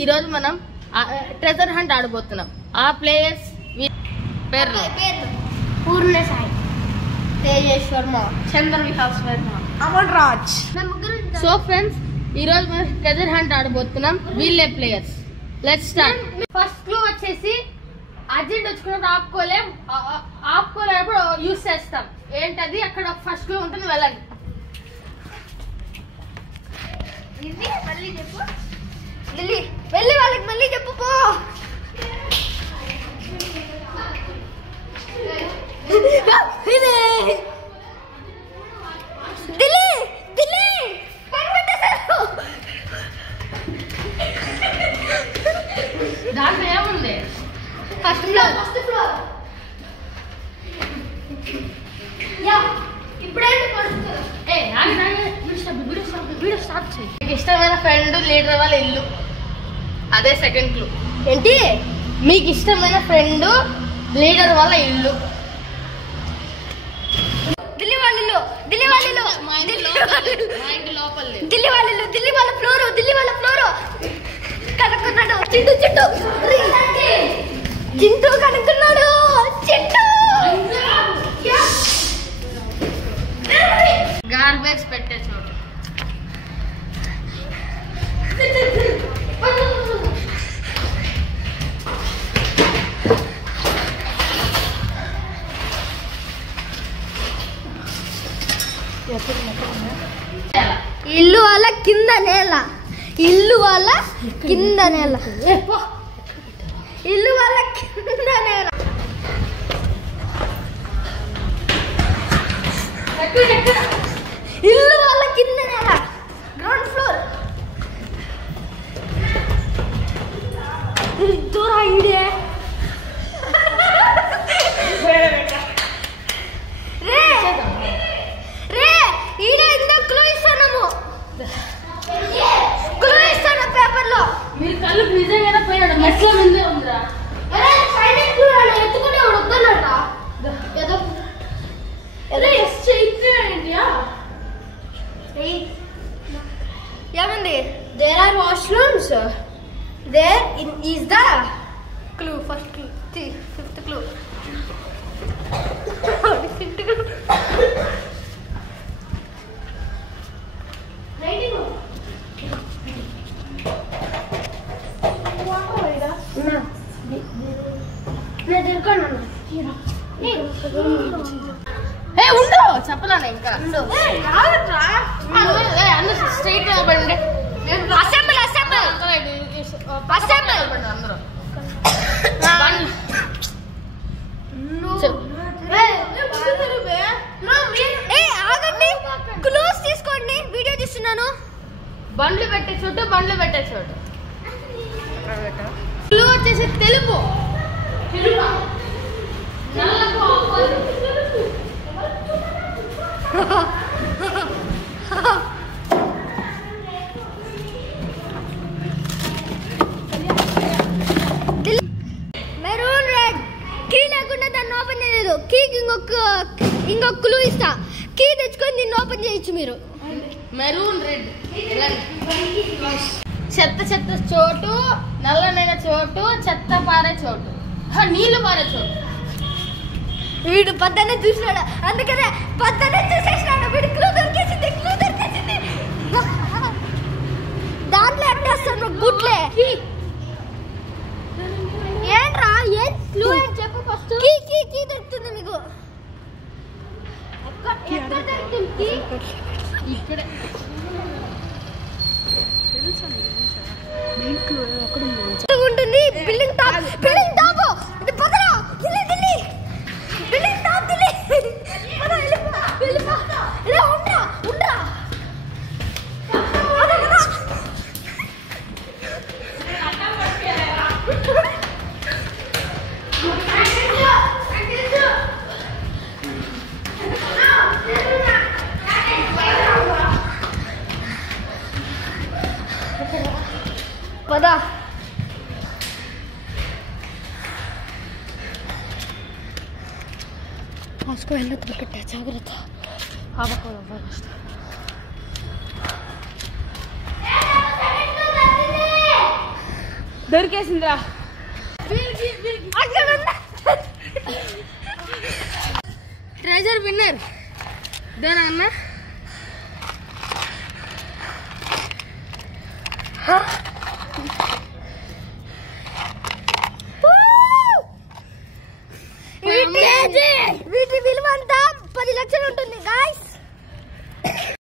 ఈ రోజు మనం ట్రెజర్ హంట్ ఆడబోతున్నాం. ఆ ప్లేయర్స్ పేర్లు పూర్ణ సాయి, తేజేష్ వర్మ, చంద్ర విహాస్ వర్మ, అమన్ రాజ్. సో ఫ్రెండ్స్, ఈ రోజు మనం ట్రెజర్ హంట్ ఆడబోతున్నాం. వీళ్ళే players. Let's start. First clue వచ్చేసి అర్జెంట్ వచ్చుకున్నప్పుడు ఆపుకోలేనప్పుడు యూస్ చేస్తాం. ఏంటది? అక్కడ ఫస్ట్ క్లూ ఉంటుంది, వెళ్ళండి. మళ్ళీ చెప్పు లిల్లీ, వెళ్ళి వాళ్ళకి మళ్ళీ చెప్పు పో. దాంట్లో ఏముంది? ఫస్ట్ ఫ్లోర్ వీడియో స్టార్ట్ చేయి. మీకు ఇష్టమైన ఫ్రెండ్ లీడర్ వాళ్ళ ఇల్లు. అదే సెకండ్ క్లూ. ఏంటి? మీకు ఇష్టమైన ఫ్రెండ్ లీడర్ వాళ్ళ ఇల్లు. ఢిల్లీ వాళ్ళు, ఢిల్లీ వాళ్ళు, మా ఇంటి లోపల ఢిల్లీ వాళ్ళు, ఢిల్లీ వాళ్ళ ఫ్లోరు, ఢిల్లీ వాళ్ళ ఫ్లోరు కనుక్కున్నాడు. చింటూ చింటూ చింటూ కనుక్కున్నాడు. చింటూ గార్బేజ్ పెట్టే చోటు. ఇల్లు వాళ్ళ కింద నేల, ఇల్లు వాళ్ళ కింద నేల, ఇల్లు వాళ్ళ కింద నేల. ఇల్లు వాళ్ళ కింద నేల, గ్రౌండ్ ఫ్లోర్. దూరా ఈడే రే ఈడే ఇంకా క్లూ ఇస్తాము. క్లూ ఇస్తాను పేపర్ లో. మీరు కళ్ళు నిజంగా పోయాడు. మెట్ల ముందే ఉందిరా. ఎత్తుకునే వద్దన్నట. ఏమంది? There are washrooms, there is the clue. First clue, fifth clue. ఉండు చెప్పనా ఇంకా స్ట్రైట్ నిలబడండి. అసెంబ్లీ అసెంబ్లీ అసెంబ్లీ అందరూ ఆగండి, క్లోజ్ తీసుకోండి, వీడియో తీస్తున్నాను. బండ్లు పెట్టే చోటు, బండ్లు పెట్టే చోటు. క్లూ వచ్చేసి తెలుపు. Maroon red. కీ లేకుండా దాన్ని ఓపెన్ చేయలేదు. కీకి ఇంకొక క్లూ ఇస్తా. కీ తెచ్చుకొని దీన్ని ఓపెన్ చేయొచ్చు మీరు. Maroon red. చెత్త చెత్త చోటు, నల్లనైన చోటు, చెత్త పారే చోటు, నీళ్లు పారే చోటు. వీడు పద్దనే చూసినాడు, అందుకనే పద్దనే చూసేసినాడు. వీడు క్లూ దొరికేసింది, క్లూ దొరికేసింది. దాంట్లో ఎట్టేస్తాను గుట్లే. ఏంట్రా ఏం క్లూ అని చెప్పు ఫస్ట్. కీ కీ కీ దొరుకుతుంది మీకు. ఎక్కడ దొరుకుతుంది కీ? ఇక్కడ ఉంటుంది. Building top, building top. ఇది పదరా, ఢిల్లీ ఢిల్లీ, బిల్డింగ్ టాప్ ఢిల్లీ. పద వెళ్ళిపో, వెళ్ళిపో. ఇలా ఉండరా ఉండరా. పద उसको हेलमेट पकड़ता है, जागृत దొరికేసిందిరా. ట్రెజర్ విన్నర్ దేనా అన్న?